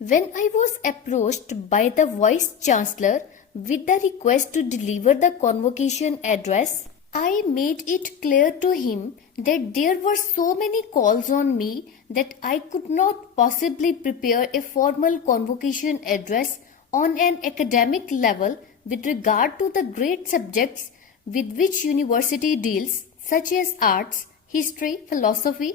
when I was approached by the Vice Chancellor with the request to deliver the convocation address, I made it clear to him that there were so many calls on me that I could not possibly prepare a formal convocation address on an academic level with regard to the great subjects with which university deals, such as arts, history, philosophy,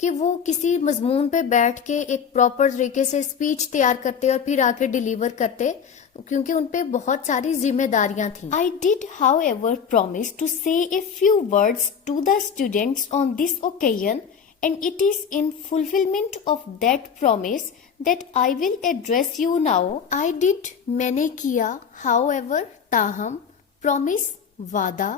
کہ وہ کسی مضمون پہ بیٹھ کے ایک proper طریقے سے اسپیچ تیار کرتے اور پھر آ کے ڈیلیور کرتے، کیونکہ ان پہ بہت ساری ذمہ داریاں تھیں. I did however promise to say a few words to the students on this occasion, and it is in fulfillment of that promise that I will address you now. I did میں نے کیا، however تاہم، promise وعدہ،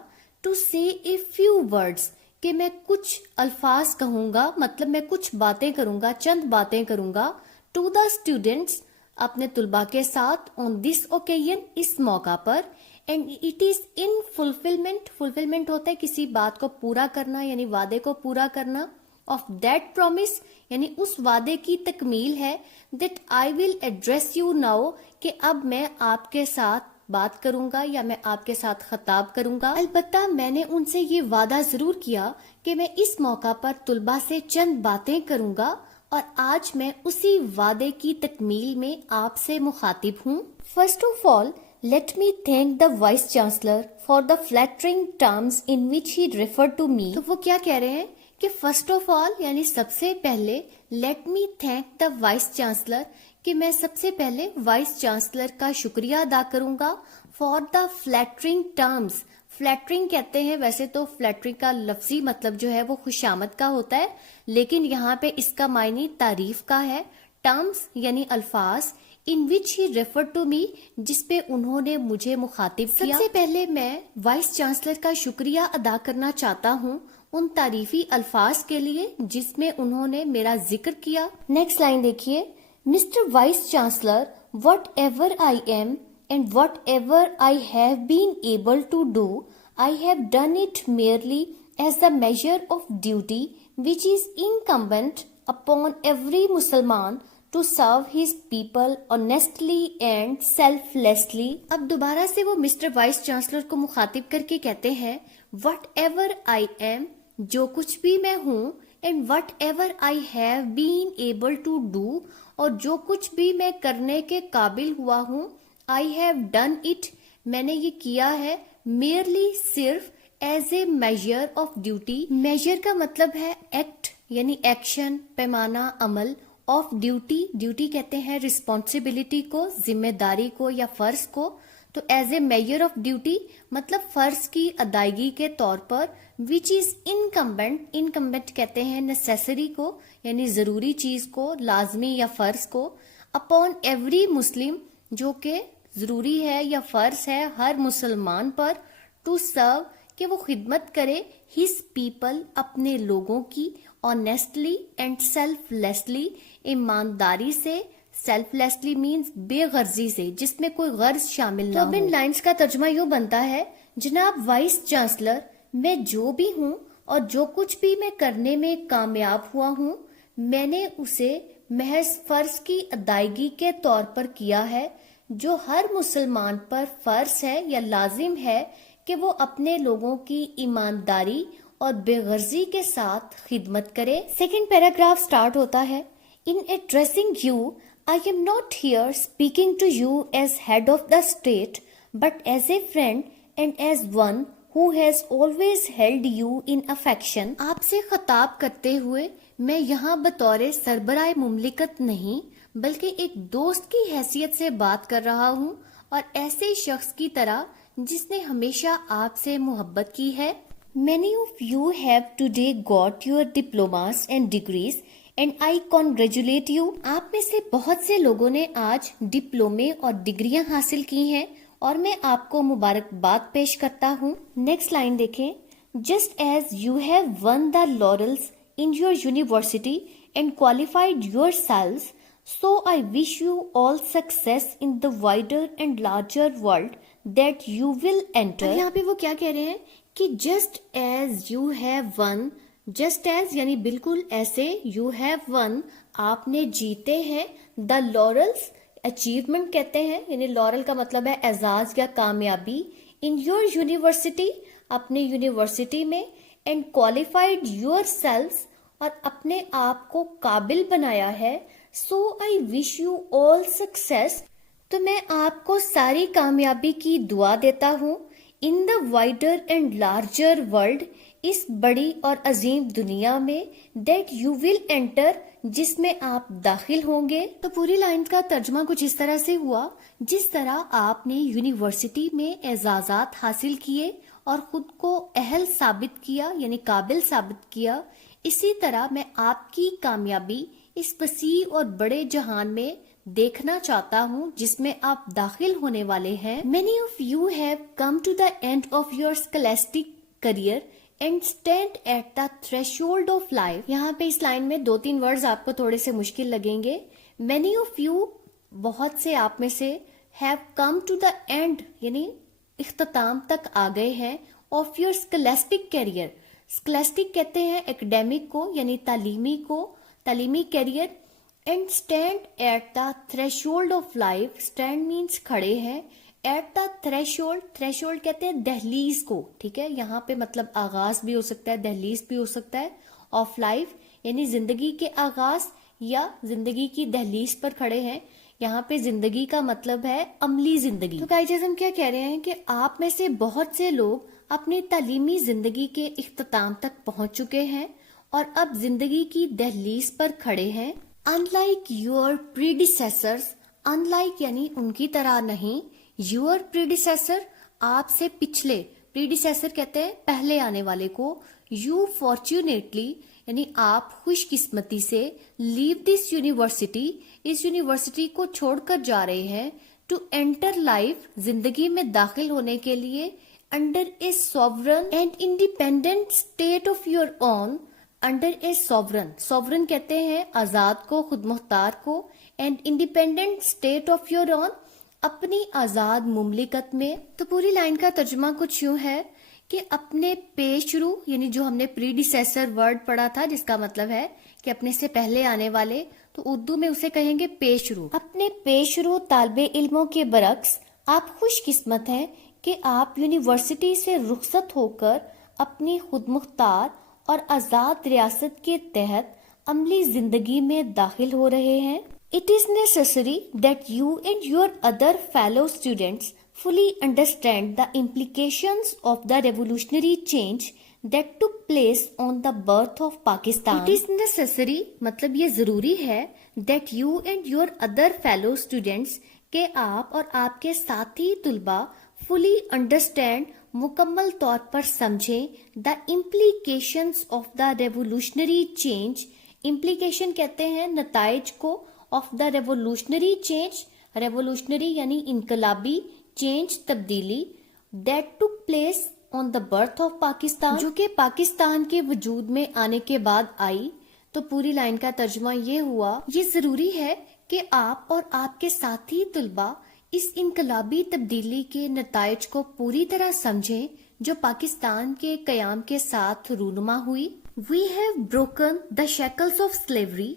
to say a few words کہ میں کچھ الفاظ کہوں گا، مطلب میں کچھ باتیں کروں گا، چند باتیں کروں گا، to the students اپنے طلباء کے ساتھ، on this occasion اس موقع پر، and it is in fulfillment، fulfillment ہوتا ہے کسی بات کو پورا کرنا یعنی وعدے کو پورا کرنا، of that promise یعنی اس وعدے کی تکمیل ہے، that I will address you now کہ اب میں آپ کے ساتھ بات کروں گا یا میں آپ کے ساتھ خطاب کروں گا. البتہ میں نے ان سے یہ وعدہ ضرور کیا کہ میں اس موقع پر طلباء سے چند باتیں کروں گا، اور آج میں اسی وعدے کی تکمیل میں آپ سے مخاطب ہوں. First of all, let me thank the Vice Chancellor for the flattering terms in which he referred to me. تو وہ کیا کہہ رہے ہیں کہ فرسٹ آف آل یعنی سب سے پہلے، let me thank the vice chancellor کہ میں سب سے پہلے وائس چانسلر کا شکریہ ادا کروں گا، for the flattering terms. Flattering کہتے ہیں، ویسے تو فلیٹرنگ کا لفظی مطلب جو ہے وہ خوشامد کا ہوتا ہے، لیکن یہاں پہ اس کا معنی تعریف کا ہے. ٹرمز یعنی الفاظ، ان وچ ہی ریفر ٹو می جس پہ انہوں نے مجھے مخاطب کیا. سب سے پہلے میں وائس چانسلر کا شکریہ ادا کرنا چاہتا ہوں ان تعریفی الفاظ کے لیے جس میں انہوں نے میرا ذکر کیا. نیکسٹ لائن دیکھیے، mister vice chancellor, whatever I am and whatever I have been able to do, I have done it merely as the major of duty which is incumbent upon every Musalman to serve his people honestly and selflessly. اب دوبارہ سے وہ mister vice chancellor کو مخاطب کر کے کہتے ہیں، وٹ ایور آئی ایم، جو کچھ بھی میں ہوں، and whatever I have been able to do, اور جو کچھ بھی میں کرنے کے قابل ہوا ہوں، آئی ہیو ڈن اٹ، میں نے یہ کیا ہے، میئرلی صرف، as a major of duty. Major کا مطلب ہے ایکٹ یعنی ایکشن، پیمانہ، عمل. آف ڈیوٹی، ڈیوٹی کہتے ہیں رسپانسبلٹی کو، ذمہ داری کو یا فرض کو. تو as a major of duty مطلب فرض کی ادائیگی کے طور پر، وچ از انکمبنٹ، انکمبنٹ کہتے ہیں نیسیسری کو یعنی ضروری چیز کو، لازمی یا فرض کو. اپون ایوری مسلم جو کہ ضروری ہے یا فرض ہے ہر مسلمان پر. ٹو سرو کہ وہ خدمت کرے، ہز پیپل اپنے لوگوں کی، آنیسٹلی اینڈ سیلف لیسلی ایمانداری سے. سیلف لیسلی مینز بے غرضی سے، جس میں کوئی غرض شامل نہ ہو. تو ان لائنز کا ترجمہ یوں بنتا ہے، جناب وائس چانسلر، میں جو بھی ہوں اور جو کچھ بھی میں کرنے میں کامیاب ہوا ہوں، میں نے اسے محض فرض کی ادائیگی کے طور پر کیا ہے، جو ہر مسلمان پر فرض ہے یا لازم ہے کہ وہ اپنے لوگوں کی ایمانداری اور بے غرضی کے ساتھ خدمت کرے. سیکنڈ پیراگراف سٹارٹ ہوتا ہے، In addressing you, I am not here speaking to you as head of the state, but as a friend and as one who has always held you in affection. آپ سے خطاب کرتے ہوئے میں یہاں بطور سربراہ مملکت نہیں بلکہ ایک دوست کی حیثیت سے بات کر رہا ہوں، اور ایسے شخص کی طرح جس نے ہمیشہ آپ سے محبت کی ہے. Many of you have today got your diplomas and degrees, and I congratulate you. آپ میں سے بہت سے لوگوں نے آج ڈپلومے اور ڈگریاں حاصل کی ہیں اور میں آپ کو مبارکباد پیش کرتا ہوں. نیکسٹ لائن دیکھیں، Just as you have won the laurels in your university and qualified yourselves, so I wish you all success in the wider and larger world that you will enter. یہاں پہ وہ کیا کہہ رہے ہیں کہ just as you have won، just as یعنی بالکل ایسے، you have won آپ نے جیتے ہیں، the laurels achievement کہتے ہیں، یعنی laurel کا مطلب ہے اعزاز یا کامیابی، in your university اپنے یونیورسٹی میں، and qualified yourselves اور اپنے آپ کو قابل بنایا ہے، so I wish you all success تو میں آپ کو ساری کامیابی کی دعا دیتا ہوں. In the wider and larger world اس بڑی اور عظیم دنیا میں that you will enter جس میں آپ داخل ہوں گے. تو پوری لائن کا ترجمہ کچھ اس طرح سے ہوا: جس طرح آپ نے یونیورسٹی میں اعزازات حاصل کیے اور خود کو اہل ثابت کیا یعنی قابل ثابت کیا، اسی طرح میں آپ کی کامیابی اس وسیع اور بڑے جہان میں دیکھنا چاہتا ہوں جس میں آپ داخل ہونے والے ہیں. Many of you have come to the end of your scholastic career and stand at the threshold of life. یہاں پہ اس لائن میں 2-3 ورڈز آپ کو تھوڑے سے مشکل لگیں گے. Many of you بہت سے آپ میں سے have come to the end یعنی اختتام تک آ گئے ہیں of your scholastic career. scholastic کہتے ہیں اکیڈیمک کو یعنی تعلیمی career. And stand at the threshold of life. Stand means کھڑے ہیں. ایٹ دا تھریشولڈ کہتے ہیں دہلیز کو. ٹھیک ہے، یہاں پہ مطلب آغاز بھی ہو سکتا ہے، دہلیز بھی ہو سکتا ہے. آف لائف یعنی زندگی کے آغاز یا زندگی کی دہلیز پر کھڑے ہیں. یہاں پہ زندگی کا مطلب ہے عملی زندگی. تو گائز ہم کیا کہہ رہے ہیں کہ آپ میں سے بہت سے لوگ اپنی تعلیمی زندگی کے اختتام تک پہنچ چکے ہیں اور اب زندگی کی دہلیز پر کھڑے ہیں. Unlike your predecessors, unlike یعنی ان کی طرح نہیں. Your predecessor آپ سے پچھلے. predecessor کہتے ہیں پہلے آنے والے کو. You fortunately یعنی آپ خوش قسمتی سے leave this university اس یونیورسٹی کو چھوڑ کر جا رہے ہیں. To enter life زندگی میں داخل ہونے کے لیے. Under a sovereign and independent state of your own. Under a sovereign کہتے ہیں آزاد کو، خود مختار کو. And independent state of your own اپنی آزاد مملکت میں. تو پوری لائن کا ترجمہ کچھ یوں ہے کہ اپنے پیش رو یعنی جو ہم نے پریڈیسیسر ورڈ پڑھا تھا جس کا مطلب ہے کہ اپنے سے پہلے آنے والے، تو اردو میں اسے کہیں گے پیش رو. اپنے پیش رو طالب علموں کے برعکس آپ خوش قسمت ہیں کہ آپ یونیورسٹی سے رخصت ہو کر اپنی خود مختار اور آزاد ریاست کے تحت عملی زندگی میں داخل ہو رہے ہیں. It is necessary that you and your other fellow students fully understand the implications of the revolutionary change that took place on the birth of Pakistan. It is necessary مطلب یہ ضروری ہے that you and your other fellow students کہ آپ اور آپ کے ساتھی طلباء fully understand مکمل طور پر سمجھیں the implications of the revolutionary change. Implication کہتے ہیں نتائج کو. Of the revolutionary change, revolutionary یعنی انقلابی، چینج تبدیلی. That took place on the birth of Pakistan جو کہ پاکستان کے وجود میں آنے کے بعد آئی. تو پوری لائن کا ترجمہ یہ ہوا: یہ ضروری ہے کہ آپ اور آپ کے ساتھی طلباء اس انقلابی تبدیلی کے نتائج کو پوری طرح سمجھیں جو پاکستان کے قیام کے ساتھ رونما ہوئی. We have broken the shackles of slavery.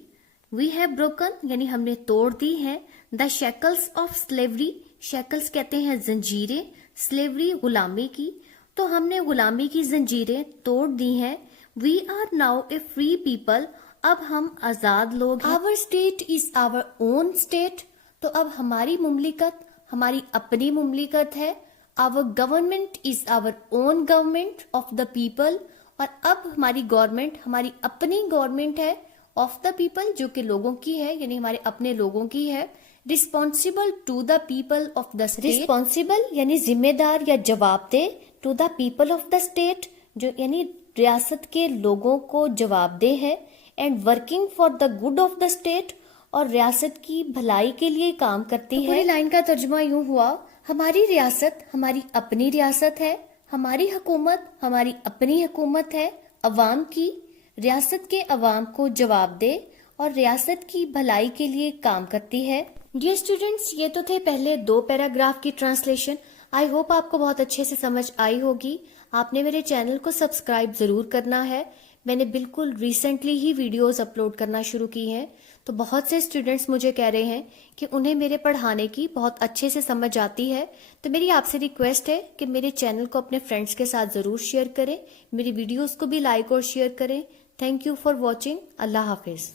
We have broken یعنی ہم نے توڑ دی ہیں. The shackles of slavery. shackles کہتے ہیں زنجیریں. slavery غلامی کی. تو ہم نے غلامی کی زنجیریں توڑ دی ہیں. We are now a free people. اب ہم آزاد لوگ ہیں. Our state is our own state. تو اب ہماری مملکت ہماری اپنی مملکت ہے. Our government is our own government of the people. اور اب ہماری گورنمنٹ ہماری اپنی گورنمنٹ ہے of the people جو کہ لوگوں کی ہے یعنی ہمارے اپنے لوگوں کی ہے. Responsible to the people of the state. Responsible یعنی ذمہ دار یا جواب دہ. To the people of the state جو یعنی ریاست کے لوگوں کو جواب دہ ہے. And working for the good of the state اور ریاست کی بھلائی کے لیے کام کرتی ہے. پوری لائن کا ترجمہ یوں ہوا: ہماری ریاست ہماری اپنی ریاست ہے. ہماری حکومت ہماری اپنی حکومت ہے. عوام کی، ریاست کے عوام کو جواب دے اور ریاست کی بھلائی کے لیے کام کرتی ہے. ڈیئر اسٹوڈینٹس، یہ تو تھے پہلے 2 پیراگراف کی ٹرانسلیشن. آئی ہوپ آپ کو بہت اچھے سے سمجھ آئی ہوگی. آپ نے میرے چینل کو سبسکرائب ضرور کرنا ہے. میں نے بالکل ریسنٹلی ہی ویڈیوز اپلوڈ کرنا شروع کی ہیں. تو بہت سے اسٹوڈینٹس مجھے کہہ رہے ہیں کہ انہیں میرے پڑھانے کی بہت اچھے سے سمجھ آتی ہے. تو میری آپ سے ریکویسٹ ہے کہ میرے چینل کو اپنے فرینڈس کے ساتھ ضرور شیئر کریں. میری ویڈیوز کو بھی لائک اور شیئر کریں. Thank you for watching. اللہ حافظ.